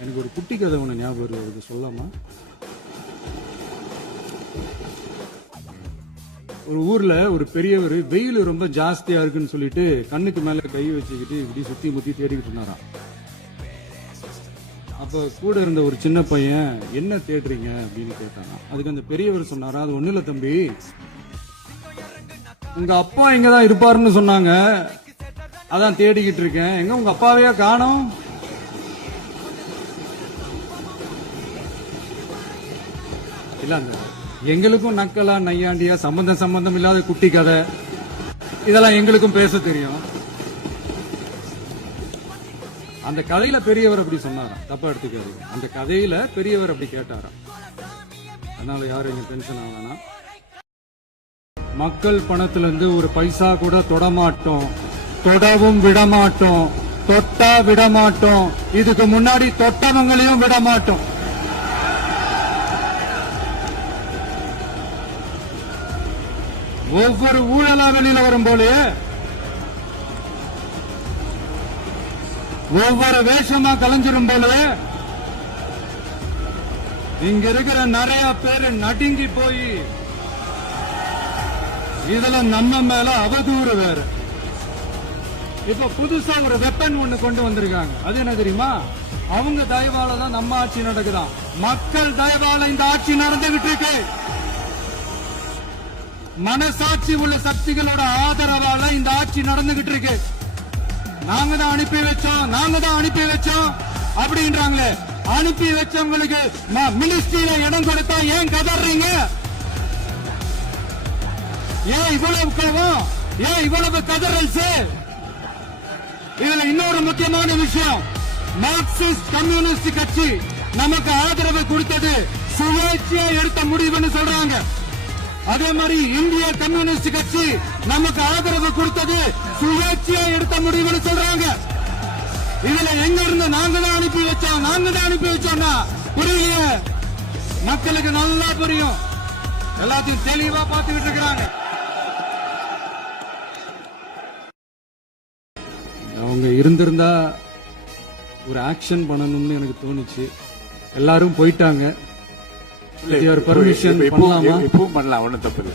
எனக்கு ஒரு குட்டி கதை ஒன்று ஞாபகம் வருது, சொல்லாமா? ஒரு ஊர்ல ஒரு பெரியவர் வெயில் ரொம்ப ஜாஸ்தியா இருக்குன்னு சொல்லிட்டு கண்ணுக்கு மேல கை வச்சுக்கிட்டு இப்படி சுத்தி முத்தி தேடிக்கிட்டு இருந்தாராம். அப்ப கூட இருந்த ஒரு சின்ன பையன், என்ன தேடுறீங்க அப்படின்னு கேட்டாங்க. அதுக்கு அந்த பெரியவர் சொன்னாரா, அது ஒண்ணு இல்ல தம்பி, உங்க அப்பா இங்கதான் இருப்பாருன்னு சொன்னாங்க, அதான் தேடிக்கிட்டு இருக்கேன். எங்க உங்க அப்பாவையா காணோம்? இல்ல, எங்களுக்கும் நக்கலா நையாண்டியா சம்பந்தம் இல்லாத குட்டி கதை இதெல்லாம் எங்களுக்கும் பேச தெரியும். அந்த கதையில பெரியவர் அப்படி சொன்னாராம், தப்பா எடுத்துக்காது. அந்த கதையில பெரியவர் அப்படி கேட்டாராம். அதனால யாரும் இங்க டென்ஷன் ஆகலாம். மக்கள் பணத்துல இருந்து ஒரு பைசா கூட தொடமாட்டோம், தொடவும் விடமாட்டோம், தொட்டா விடமாட்டோம், இதுக்கு முன்னாடி தொட்டவங்களையும் விடமாட்டோம். ஒவ்வொரு ஊழலா வெளியில வரும் போலே, ஒவ்வொரு வேஷமா கலைஞ்சிரும் போல, இங்க இருக்கிற நிறைய பேரு நடுங்கி போய் இதுல நம்ம மேல அவதூறு வேற. இப்ப புதுசா ஒரு வெப்பன் ஒண்ணு கொண்டு வந்திருக்காங்க. அது என்ன தெரியுமா? அவங்க தயவால தான் நம்ம ஆட்சி நடக்குதான். மக்கள் தயவால இந்த ஆட்சி நடந்துகிட்டு இருக்கு. மனசாட்சி உள்ள சக்திகளோட ஆதரவால இந்த ஆட்சி நடந்துகிட்டு இருக்கு. நாங்க தான் அனுப்பி வச்சோம் அப்படின்றாங்களே. அனுப்பி வச்சவங்களுக்கு மினிஸ்ட்ரியில இடம் கொடுத்தா ஏன் கதறீங்க? ஏன் இவ்வளவு கோவம்? ஏன் இவ்வளவு கதறல்ஸ்? இதுல இன்னொரு முக்கியமான விஷயம், மார்க்சிஸ்ட் கம்யூனிஸ்ட் கட்சி நமக்கு ஆதரவு கொடுத்தது சுயேட்சையா எடுத்த முடிவுன்னு சொல்றாங்க. அதே மாதிரி இந்திய கம்யூனிஸ்ட் கட்சி நமக்கு ஆதரவு கொடுத்தது சுயேட்சையா எடுத்த முடிவுன்னு சொல்றாங்க. இதுல எங்க இருந்து நாங்க தான் அனுப்பி வச்சோம்னா புரியல. மக்களுக்கு நல்லா புரியும், எல்லாத்தையும் தெளிவா பார்த்துக்கிட்டு இருக்கிறாங்க. அவங்க இருந்திருந்தா ஒரு ஆக்ஷன் பண்ணணும்னு எனக்கு தோணுச்சு. எல்லாரும் போயிட்டாங்க. பர்மிஷன் பண்ணலாமா? இப்பவும் பண்ணலாம், ஒன்னும் தப்பு இல்லை.